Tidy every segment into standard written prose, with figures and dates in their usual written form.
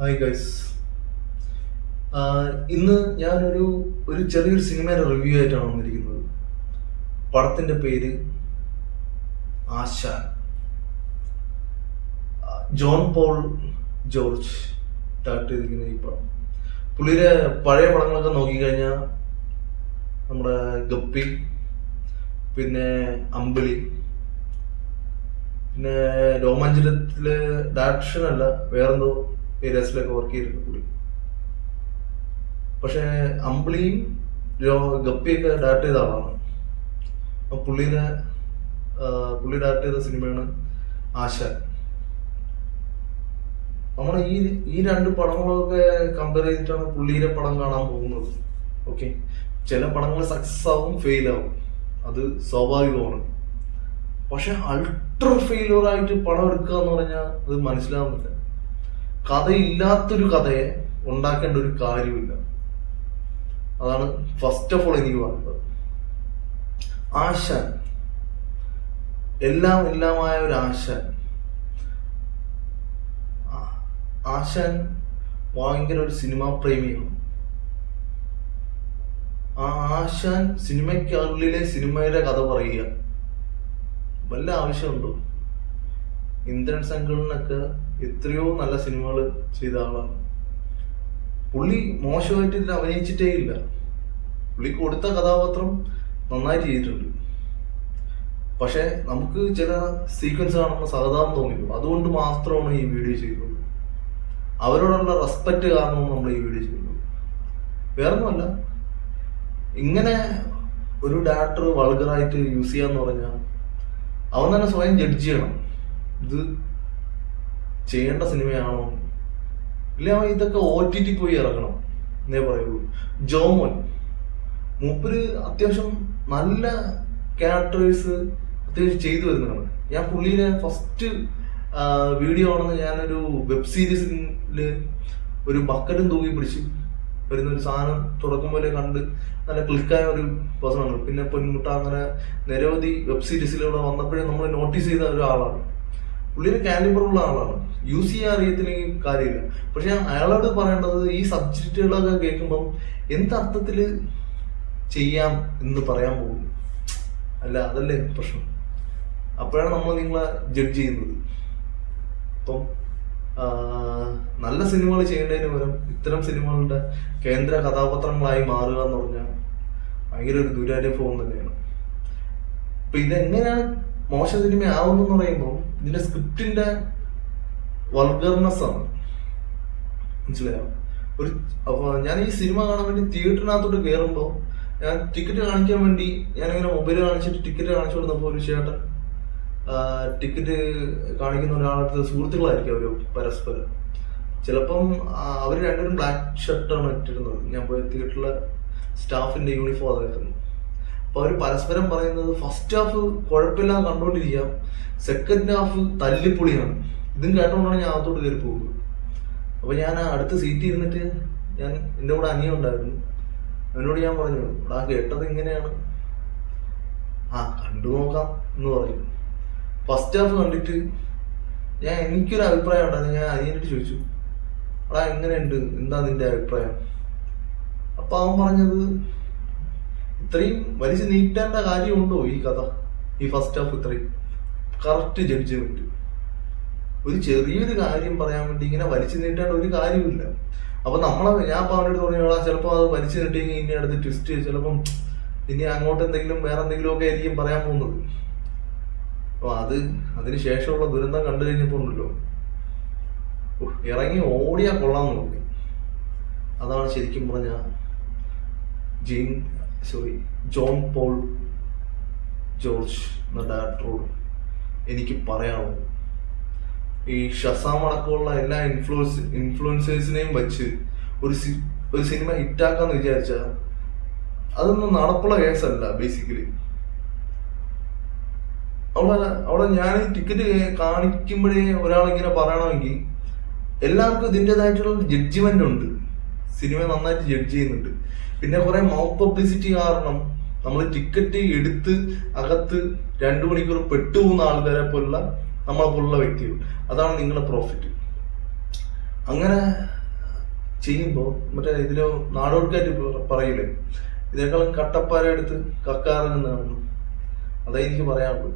Hi guys. ഇന്ന് ഞാനൊരു ചെറിയൊരു സിനിമയുടെ റിവ്യൂ ആയിട്ടാണ് വന്നിരിക്കുന്നത്. പടത്തിന്റെ പേര് ആശാൻ. ജോൺ പോൾ ജോർജ് ഡയറക്ട് ചെയ്തിരിക്കുന്ന ഈ പടം. പുള്ളിയുടെ പഴയ പടങ്ങളൊക്കെ നോക്കിക്കഴിഞ്ഞാൽ നമ്മുടെ ഗപ്പി, പിന്നെ അമ്പിളി, പിന്നെ രോമാഞ്ചനത്തില് ഡയറക്ഷൻ അല്ല വേറെന്തോ ഏരിയാസിലൊക്കെ വർക്ക് ചെയ്തിട്ടുണ്ട് പുള്ളി. പക്ഷെ അമ്പിളിയും ഗപ്പിയൊക്കെ ഡയറക്ട് ചെയ്ത ആളാണ്. അപ്പൊ പുള്ളി ഡയറക്ട് ചെയ്ത സിനിമയാണ് ആശാൻ. നമ്മൾ ഈ രണ്ട് പടങ്ങളൊക്കെ കമ്പയർ ചെയ്തിട്ടാണ് പുള്ളിയുടെ പടം കാണാൻ പോകുന്നത്. ഓക്കെ, ചില പടങ്ങൾ സക്സസ് ആവും, ഫെയിൽ ആവും, അത് സ്വാഭാവികമാണ്. പക്ഷെ അൾട്ര ഫെയിലിയർ ആയിട്ട് പടം എടുക്കുക എന്ന് പറഞ്ഞാൽ അത് മനസ്സിലാവുന്നില്ല. കഥയില്ലാത്തൊരു കഥയെ ഉണ്ടാക്കേണ്ട ഒരു കാര്യമില്ല. അതാണ് ഫസ്റ്റ് ഓഫ് ഓൾ എനിക്ക് പറയുന്നത്. ആശാൻ എല്ലാമായ ഒരു ആശാൻ. ആശാൻ ഭയങ്കര ഒരു സിനിമാ പ്രേമിയാണ്. ആ ആശാൻ സിനിമയ്ക്കുള്ളിലെ സിനിമയുടെ കഥ പറയുക വല്ല ആവശ്യമുണ്ടോ? ഇന്ദ്രൻ സംഘടനൊക്കെ എത്രയോ നല്ല സിനിമകൾ ചെയ്ത ആളാണ് പുള്ളി. മോശമായിട്ട് ഇതിൽ അഭിനയിച്ചിട്ടേ ഇല്ല. പുള്ളി കൊടുത്ത കഥാപാത്രം നന്നായിട്ട് ചെയ്തിട്ടുണ്ട്. പക്ഷെ നമുക്ക് ചില സീക്വൻസ് കാണുമ്പോൾ സഹതാപം തോന്നിക്കും. അതുകൊണ്ട് മാത്രമാണ് ഈ വീഡിയോ ചെയ്യുന്നത്. അവരോടുള്ള റെസ്പെക്ട് കാരണമാണ് നമ്മൾ ഈ വീഡിയോ ചെയ്യുന്നത്. വേറൊന്നുമല്ല, ഇങ്ങനെ ഒരു ഡയറക്ടർ വൾഗറായിട്ട് യൂസ് ചെയ്യാന്ന് പറഞ്ഞാൽ അവൻ തന്നെ സ്വയം ജഡ്ജ് ചെയ്യണം. ഇത് ചെയ്യേണ്ട സിനിമയാണോ, ഇല്ല അവൻ ഇതൊക്കെ OTT പോയി ഇറക്കണം എന്നേ പറയുള്ളൂ. ജോമോൻ മൂപ്പര് അത്യാവശ്യം നല്ല ക്യാരക്ടേഴ്സ് അത്യാവശ്യം ചെയ്തു വരുന്നതാണ്. ഞാൻ പുള്ളിയുടെ ഫസ്റ്റ് വീഡിയോ ആണെന്ന് ഞാനൊരു വെബ് സീരീസില് ഒരു ബക്കറ്റും തൂക്കി പിടിച്ച് വരുന്ന ഒരു സാധനം തുടക്കം പോലെ കണ്ട് നല്ല ക്ലിക്കായ ഒരു പേഴ്സണാണ്. പിന്നെ പൊന്മുട്ട, അങ്ങനെ നിരവധി വെബ് സീരീസിലൂടെ വന്നപ്പോഴേ നമ്മൾ നോട്ടീസ് ചെയ്ത ഒരാളാണ്. പുള്ളിയുടെ കാലിബറുള്ള ആളാണ്. യൂസ് ചെയ്യാൻ അറിയത്തില്ലെങ്കിൽ കാര്യമില്ല. പക്ഷെ അയാളോട് പറയേണ്ടത്, ഈ സബ്ജക്റ്റുകളൊക്കെ കേൾക്കുമ്പം എന്തർത്ഥത്തിൽ ചെയ്യാം എന്ന് പറയാൻ പോകും. അല്ല, അതല്ലേ പ്രശ്നം. അപ്പോഴാണ് നമ്മൾ നിങ്ങളെ ജഡ്ജ് ചെയ്യുന്നത്. അപ്പം നല്ല സിനിമകൾ ചെയ്യേണ്ടതിന് പകരം ഇത്തരം സിനിമകളുടെ കേന്ദ്ര കഥാപാത്രങ്ങളായി മാറുക എന്ന് പറഞ്ഞാൽ ഭയങ്കര ഒരു ദുരനുഭവം തന്നെയാണ്. അപ്പൊ ഇതെങ്ങനെയാണ് മോശം സിനിമ ആവുന്നെന്ന് പറയുമ്പോൾ ഇതിന്റെ സ്ക്രിപ്റ്റിന്റെ വൾഗർനെസ് ആണ്. മനസ്സിലായോ? അപ്പൊ ഞാൻ ഈ സിനിമ കാണാൻ വേണ്ടി തിയേറ്ററിനകത്തോട്ട് കയറുമ്പോൾ ഞാൻ ടിക്കറ്റ് കാണിക്കാൻ വേണ്ടി ഞാനിങ്ങനെ മൊബൈൽ കാണിച്ചിട്ട് ടിക്കറ്റ് കാണിച്ചു കൊടുത്തപ്പോൾ ഒരു ചേട്ടൻ ടിക്കറ്റ് കാണിക്കുന്ന ഒരാളടുത്ത് സുഹൃത്തുക്കളായിരിക്കും അവര് പരസ്പരം. ചിലപ്പം അവർ രണ്ടുപേരും ബ്ലാക്ക് ഷർട്ടാണ് ഇട്ടിരുന്നത്. ഞാൻ പോയ തിയേറ്ററിലെ സ്റ്റാഫിന്റെ യൂണിഫോം അതായിരുന്നു. അപ്പൊ അവര് പരസ്പരം പറയുന്നത് ഫസ്റ്റ് ഹാഫ് കുഴപ്പമില്ലാതെ കണ്ടോണ്ടിരിക്കാം, സെക്കൻഡ് ഹാഫ് തല്ലിപ്പൊളിയാണ്. ഇതും കേട്ടോണ്ടാണ് ഞാൻ അകത്തോട്ട് കയറി പോകുന്നത്. അപ്പൊ ഞാൻ അടുത്ത സീറ്റ് ഇരുന്നിട്ട് എന്റെ കൂടെ അനിയൻ ഉണ്ടായിരുന്നു. അവനോട് ഞാൻ പറഞ്ഞു, ആ കേട്ടത് ഇങ്ങനെയാണ്, കണ്ടു നോക്കാം എന്ന് പറഞ്ഞു. ഫസ്റ്റ് ഹാഫ് കണ്ടിട്ട് എനിക്കൊരു അഭിപ്രായം ഉണ്ടായിരുന്നു. ഞാൻ അനിയനോട് ചോദിച്ചു, എങ്ങനെയുണ്ട്, എന്താ നിന്റെ അഭിപ്രായം? അപ്പൊ അവൻ പറഞ്ഞത്, ഇത്രയും വലിച്ചു നീട്ടേണ്ട കാര്യമുണ്ടോ ഈ കഥ, ഈ ഫസ്റ്റ് ഹാഫ് ഇത്രയും കറക്റ്റ് ജഡ്ജ്മെന്റ്. ഒരു ചെറിയൊരു കാര്യം പറയാൻ വേണ്ടി ഇങ്ങനെ വലിച്ചു നീട്ടേണ്ട ഒരു കാര്യമില്ല. അപ്പൊ ഞാൻ ഇപ്പൊ അവനോട് തോന്നിയോളാ, ചിലപ്പോ അത് വലിച്ചു നീട്ടിയെങ്കിൽ ഇനി അടുത്ത് ട്വിസ്റ്റ്, ചിലപ്പം ഇനി അങ്ങോട്ട് എന്തെങ്കിലും വേറെ എന്തെങ്കിലും ഒക്കെ ആയിരിക്കും പറയാൻ പോകുന്നത്. അപ്പൊ അതിന് ശേഷമുള്ള ദുരന്തം കണ്ടു കഴിഞ്ഞപ്പോ ഉണ്ടല്ലോ, ഇറങ്ങി ഓടിയാ കൊള്ളാന്ന് നോക്കി. അതാണ് ശരിക്കും പറഞ്ഞ ജോൺ പോൾ ജോർജ് എന്ന ഡയറക്ടറോട് എനിക്ക് പറയാനുള്ളത്. ഈ ഷസാം അടക്കമുള്ള എല്ലാ ഇൻഫ്ലുവൻസേഴ്സിനെയും വെച്ച് ഒരു സിനിമ ഹിറ്റാക്കാന്ന് വിചാരിച്ചാൽ അതൊന്നും നടപ്പുള്ള കേസല്ല. ബേസിക്കലി അവിടെ ഞാൻ ടിക്കറ്റ് കാണിക്കുമ്പോഴേ ഒരാളിങ്ങനെ പറയണമെങ്കിൽ എല്ലാവർക്കും ഇതിൻ്റെതായിട്ടുള്ള ജഡ്ജ്മെന്റ് ഉണ്ട്. സിനിമ നന്നായിട്ട് ജഡ്ജ് ചെയ്യുന്നുണ്ട്. പിന്നെ കുറെ മൗത്ത് പബ്ലിസിറ്റി കാരണം നമ്മൾ ടിക്കറ്റ് എടുത്ത് അകത്ത് 2 മണിക്കൂർ പെട്ടുപോകുന്ന ആൾക്കാരെ പോലുള്ള നമ്മളെ പോലുള്ള വ്യക്തികൾ. അതാണ് നിങ്ങളുടെ പ്രോഫിറ്റ്. അങ്ങനെ ചെയ്യുമ്പോൾ മറ്റേ ഇതില് നാടോടിക്കാറ്റ് പറയില്ലേ, ഇതിനേക്കാളും കട്ടപ്പാര എടുത്ത് കക്കാറങ്ങുന്നതാണ്. അതേ എനിക്ക് പറയാനുള്ളൂ.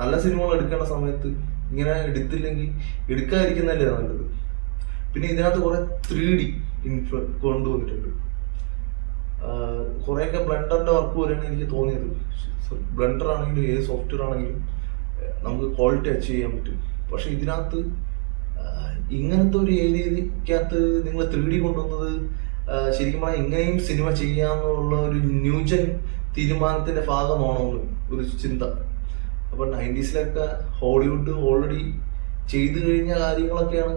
നല്ല സിനിമകൾ എടുക്കേണ്ട സമയത്ത് ഇങ്ങനെ എടുത്തില്ലെങ്കിൽ എടുക്കാതിരിക്കുന്നതല്ലേ നല്ലത്. പിന്നെ ഇതിനകത്ത് കുറെ 3D കൊണ്ടുവന്നിട്ടുണ്ട്. കുറെയൊക്കെ ബ്ലെൻഡറിന്റെ വർക്ക് പോലെയാണ് എനിക്ക് തോന്നിയത്. ബ്ലെൻഡർ ആണെങ്കിലും ഏത് സോഫ്റ്റ്വെയർ ആണെങ്കിലും നമുക്ക് ക്വാളിറ്റി അച്ചീവ് ചെയ്യാൻ പറ്റും. പക്ഷെ ഇതിനകത്ത് ഇങ്ങനത്തെ ഒരു ഏരിയക്കകത്ത് നിങ്ങൾ 3D കൊണ്ടുവന്നത് ശരിക്കും പറഞ്ഞാൽ ഇങ്ങനെയും സിനിമ ചെയ്യാന്നുള്ള ഒരു ന്യൂജൻ തീരുമാനത്തിന്റെ ഭാഗമാണോ എന്ന് ഒരു ചിന്ത. അപ്പൊ 90s ഹോളിവുഡ് ഓൾറെഡി ചെയ്തു കഴിഞ്ഞ കാര്യങ്ങളൊക്കെയാണ്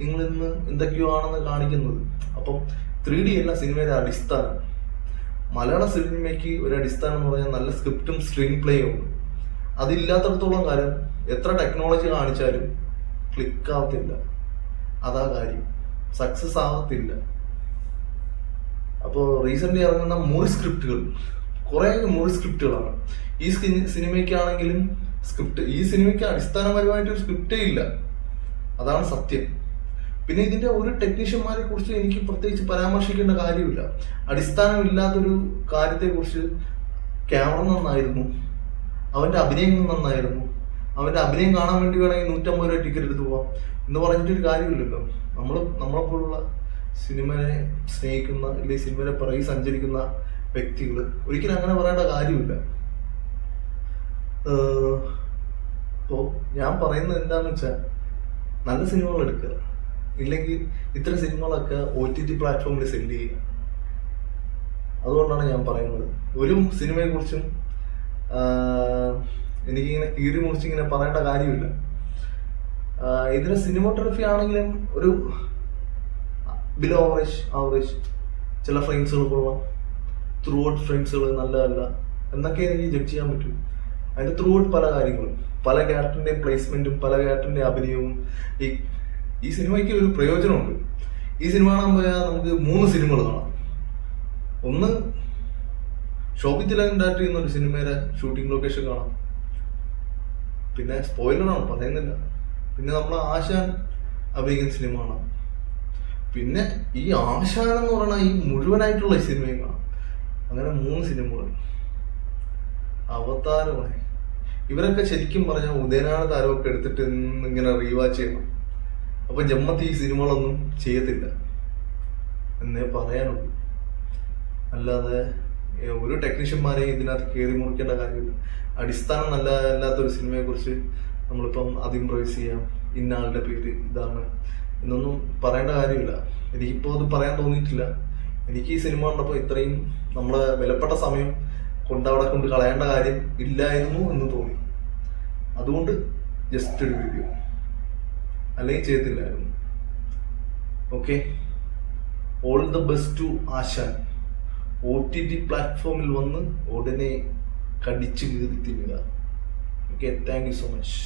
നിങ്ങൾ ഇന്ന് എന്തൊക്കെയോ ആണെന്ന് കാണിക്കുന്നത്. അപ്പം 3D അല്ല സിനിമയുടെ അടിസ്ഥാനം. മലയാള സിനിമയ്ക്ക് ഒരു അടിസ്ഥാനം എന്ന് പറഞ്ഞാൽ നല്ല സ്ക്രിപ്റ്റും സ്ക്രീൻ പ്ലേയും ഉണ്ട്. അതില്ലാത്തടത്തോളം കാലം എത്ര ടെക്നോളജി കാണിച്ചാലും ക്ലിക്ക് ആവത്തില്ല. അതാ കാര്യം, സക്സസ് ആവത്തില്ല. അപ്പോൾ റീസെന്റ് ഇറങ്ങുന്ന മൂവി സ്ക്രിപ്റ്റുകൾ കുറെ മൂവി സ്ക്രിപ്റ്റുകളാണ്. ഈ സിനിമയ്ക്കാണെങ്കിലും ഈ സിനിമയ്ക്ക് അടിസ്ഥാനപരമായിട്ട് ഒരു സ്ക്രിപ്റ്റേ ഇല്ല. അതാണ് സത്യം. പിന്നെ ഇതിന്റെ ഒരു ടെക്നീഷ്യന്മാരെ കുറിച്ച് എനിക്ക് പ്രത്യേകിച്ച് പരാമർശിക്കേണ്ട കാര്യമില്ല. അടിസ്ഥാനമില്ലാത്തൊരു കാര്യത്തെ കുറിച്ച് ക്യാമറ നന്നായിരുന്നു, അവന്റെ അഭിനയം നന്നായിരുന്നു, അവന്റെ അഭിനയം കാണാൻ വേണ്ടി വേണമെങ്കിൽ 150 രൂപ ടിക്കറ്റ് എടുത്ത് പോവാം എന്ന് പറഞ്ഞിട്ടൊരു കാര്യമില്ലല്ലോ. നമ്മളെപ്പോലുള്ള സിനിമയെ സ്നേഹിക്കുന്ന അല്ലെങ്കിൽ സിനിമയുടെ പിറകെ സഞ്ചരിക്കുന്ന വ്യക്തികൾ ഒരിക്കലും അങ്ങനെ പറയേണ്ട കാര്യമില്ല. അപ്പോ ഞാൻ പറയുന്നത് എന്താന്ന് വെച്ചാൽ നല്ല സിനിമകൾ എടുക്കുക, ഇല്ലെങ്കിൽ ഇത്തരം സിനിമകളൊക്കെ OTT പ്ലാറ്റ്ഫോമിൽ സെൻഡ് ചെയ്യുക. അതുകൊണ്ടാണ് ഞാൻ പറയുന്നത്. ഒരു സിനിമയെ കുറിച്ചും എനിക്കിങ്ങനെ കീറി മുറിച്ച് ഇങ്ങനെ പറയേണ്ട കാര്യമില്ല. ഇതിന് സിനിമോട്ടോഗ്രഫി ആണെങ്കിലും ഒരു ബിലോ ആവറേജ് ചില ഫ്രെയിംസുകൾ കൊള്ളാം, ത്രൂ ഔട്ട് ഫ്രെയിംസുകൾ നല്ലതല്ല എന്നൊക്കെ എനിക്ക് ജഡ്ജ് ചെയ്യാൻ പറ്റും. അതിന്റെ ത്രൂ ഔട്ട് പല കാര്യങ്ങളും, പല ക്യാരക്ടറിന്റെയും പ്ലേസ്മെന്റും പല ക്യാരക്ടറിന്റെ അഭിനയവും. ഈ സിനിമയ്ക്ക് ഒരു പ്രയോജനമുണ്ട്. ഈ സിനിമ കാണാൻ പോയാൽ നമുക്ക് 3 സിനിമകൾ കാണാം. ഒന്ന് ഷോപ്പി തിലകൻ ഡയറക്ട് ചെയ്യുന്ന ഒരു സിനിമയുടെ ഷൂട്ടിംഗ് ലൊക്കേഷൻ കാണാം. പിന്നെ സ്പോയിലറാണ്, പറയുന്നില്ല. പിന്നെ നമ്മളെ ആശാൻ അഭിനയിക്കുന്ന സിനിമ കാണാം. പിന്നെ ഈ ആശാൻ എന്ന് പറയുന്ന ഈ മുഴുവനായിട്ടുള്ള ഈ സിനിമയും കാണാം. അങ്ങനെ 3 സിനിമകൾ. അവതാരമായി ഇവരൊക്കെ ശരിക്കും പറഞ്ഞാൽ ഉദയനാട് താരമൊക്കെ എടുത്തിട്ട് ഇങ്ങനെ റീവാച്ച് ചെയ്യണം. അപ്പൊ ജമ്മത്ത് ഈ സിനിമകളൊന്നും ചെയ്യത്തില്ല എന്നേ പറയാനുള്ളൂ. അല്ലാതെ ഒരു ടെക്നീഷ്യന്മാരെയും ഇതിനകത്ത് കയറി മുറിക്കേണ്ട കാര്യമില്ല. അടിസ്ഥാനം അല്ലാത്തൊരു സിനിമയെ കുറിച്ച് നമ്മളിപ്പം ഇംപ്രവൈസ് ചെയ്യാം, ഇന്ന ആളുടെ പേര് ഇതാണ് എന്നൊന്നും പറയേണ്ട കാര്യമില്ല. എനിക്കിപ്പോൾ അത് പറയാൻ തോന്നിയിട്ടില്ല. എനിക്ക് ഈ സിനിമ കണ്ടപ്പോൾ ഇത്രയും നമ്മളെ വിലപ്പെട്ട സമയം അവിടെ കൊണ്ട് കളയേണ്ട കാര്യം ഇല്ലായിരുന്നു എന്ന് തോന്നി. അതുകൊണ്ട് ജസ്റ്റ് ഒരു വീഡിയോ, അല്ലെങ്കിൽ ചെയ്യത്തില്ലായിരുന്നു. Okay, all the best to ആശാൻ. OTT പ്ലാറ്റ്ഫോമിൽ വന്ന് ഉടനെ കടിച്ചു കീറി തിന്നുക. Okay, thank you so much.